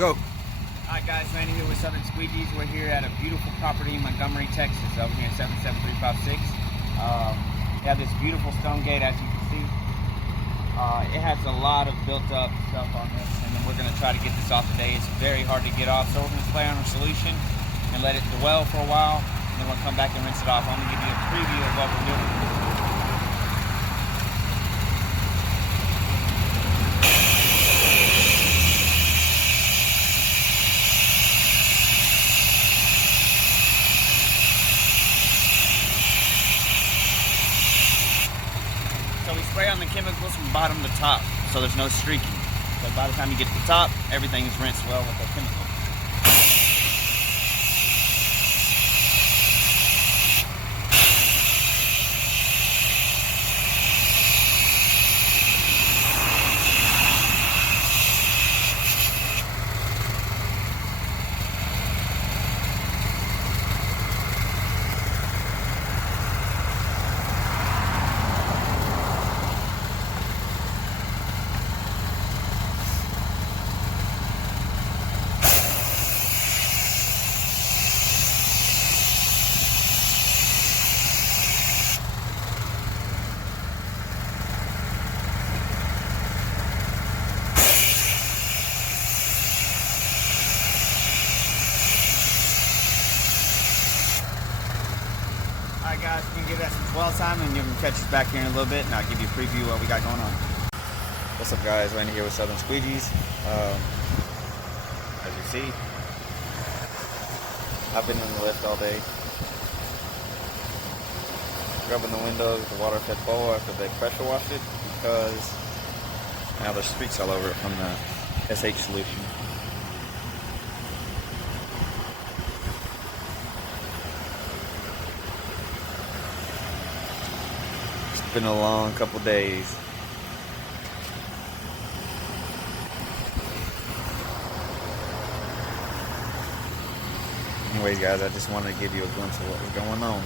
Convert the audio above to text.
Go. Alright guys, Randy here with Southern Squeegees. We're here at a beautiful property in Montgomery, Texas, over here in 77356. We have this beautiful stone gate, as you can see. It has a lot of built up stuff on this, and then we're going to try to get this off today. It's very hard to get off, so we're going to play on a solution and let it dwell for a while, and then we'll come back and rinse it off. I'm going to give you a preview of what we're doing. So we spray on the chemicals from bottom to top, so there's no streaking. So by the time you get to the top, everything is rinsed well with the chemicals. Alright guys, we can give that some dwell time and you can catch us back here in a little bit and I'll give you a preview of what we got going on. What's up, guys? Randy here with Southern Squeegees. As you see, I've been in the lift all day, scrubbing the windows with the water fed bowl after they pressure washed it because now there's streaks all over it from the SH solution. It's been a long couple days. Anyways, guys, I just wanted to give you a glimpse of what was going on.